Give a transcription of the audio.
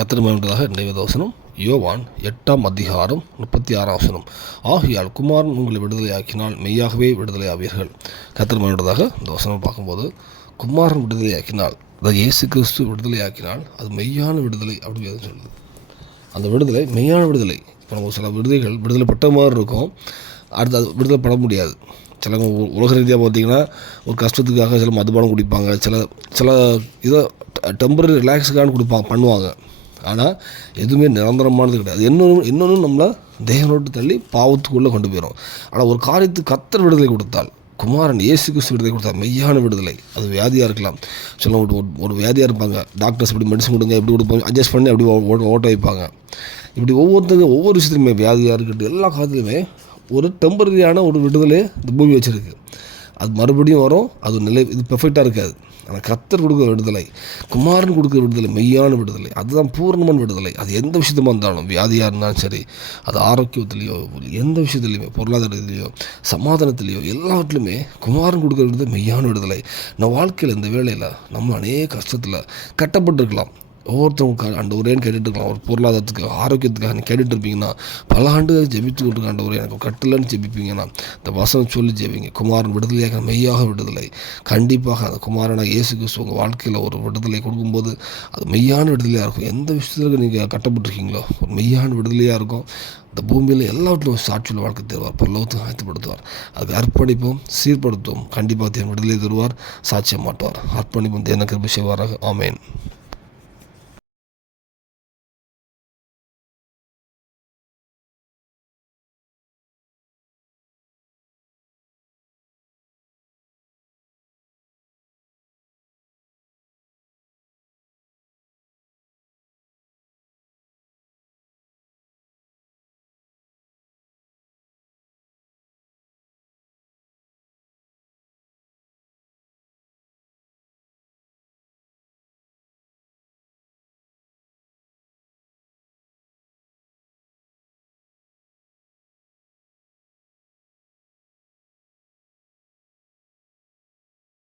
கத்திரமையாக இன்றைய வசனம் யோவான் எட்டாம் அதிகாரம் முப்பத்தி ஆறாம் வசனம். ஆகையால் குமாரன் உங்களை விடுதலையாக்கினால் மெய்யாகவே விடுதலையாவீர்கள். கத்திரமையுள்ளதாக இந்த வசனம் பார்க்கும்போது குமாரன் விடுதலையாக்கினால் அதாவது இயேசு கிறிஸ்து விடுதலையாக்கினால் அது மெய்யான விடுதலை அப்படின்னு சொல்லுது. அந்த விடுதலை மெய்யான விடுதலை. இப்போ நம்ம சில விடுதலைகள் விடுதலை பட்ட மாதிரி இருக்கும். அடுத்து அது விடுதலைப்பட முடியாது. சிலவங்க உலக ரீதியாக பார்த்தீங்கன்னா ஒரு கஷ்டத்துக்காக சில மதுபானம் குடிப்பாங்க. சில சில இதை டெம்பரரி ரிலாக்ஸுக்கான கொடுப்பாங்க பண்ணுவாங்க. ஆனால் எதுவுமே நிரந்தரமானது கிடையாது. இன்னொன்று இன்னொன்று நம்மளை தேவனோட்டு தள்ளி பாவத்துக்குள்ளே கொண்டு போயிடும் ஆனால் ஒரு காரியத்துக்கு கத்தர் விடுதலை கொடுத்தால் குமாரன் இயேசு கிறிஸ்து விடுதலை கொடுத்தார் மெய்யான விடுதலை. அது வியாதியாக இருக்கலாம். சில ஒரு ஒரு- வியாதியாக இருப்பாங்க. டாக்டர்ஸ் இப்படி மெடிசன் கொடுங்க இப்படி கொடுப்பாங்க அட்ஜஸ்ட் பண்ணி அப்படி ஓட்ட ஓட்ட வைப்பாங்க. இப்படி ஒவ்வொருத்தருக்கும் ஒவ்வொரு விஷயத்துலையுமே வியாதியாக இருக்கட்டும் எல்லா காலத்துலையுமே ஒரு டெம்பரரியான ஒரு விடுதலை இந்த பூமி வச்சுருக்கு. அது மறுபடியும் வரும் அது நிலை இது பெர்ஃபெக்டாக இருக்காது. ஆனால் கத்தர் கொடுக்குற விடுதலை குமாரன் கொடுக்குற விடுதலை மெய்யான விடுதலை அதுதான் பூர்ணமான விடுதலை. அது எந்த விஷயத்துமா இருந்தாலும் வியாதியாக இருந்தாலும் சரி அது ஆரோக்கியத்துலேயோ எந்த விஷயத்துலையுமே பொருளாதாரத்துலேயோ சமாதானத்துலேயோ எல்லாவற்றிலுமே குமாரன் கொடுக்குற விடுதலை மெய்யான விடுதலை. நம்ம வாழ்க்கையில் இந்த வேலையில் நம்ம அநேக கஷ்டத்தில் கட்டப்பட்டிருக்கலாம். ஒவ்வொருத்தவங்க ஆண்டவரேன்னு கேட்டுட்டு இருக்கலாம் ஒரு பொருளாதாரத்துக்கு ஆரோக்கியத்துக்காக நீ கேட்டுட்டு இருப்பீங்கன்னா பல ஆண்டுகள் ஜெபித்து கொண்டு ஆண்டவரே எனக்கு கட்டலன்னு ஜெபிப்பீங்கன்னா இந்த வசனம் சொல்லி ஜெபிங்க. குமாரன் விடுதலையாக மெய்யாக விடுதலை. கண்டிப்பாக அந்த குமாரனாக இயேசு கிறிஸ்து உங்கள் வாழ்க்கையில் ஒரு விடுதலை கொடுக்கும்போது அது மெய்யான விடுதலையாக இருக்கும். எந்த விஷயத்துக்கு நீங்கள் கட்டப்பட்டிருக்கீங்களோ ஒரு மெய்யான விடுதலையாக இருக்கும். இந்த பூமியில் எல்லாவற்றிலும் சாட்சியில் வாழ்க்கை தருவார். பல்லவத்தையும் ஆயத்தப்படுத்துவார் அதுக்கு அர்ப்பணிப்போம் சீர்படுத்துவோம் கண்டிப்பாக தேவன் விடுதலை தருவார் சாட்சியம் மாட்டுவார் அர்ப்பணிப்பும் தேன கிருபி செய்வாராக. ஆமேன்.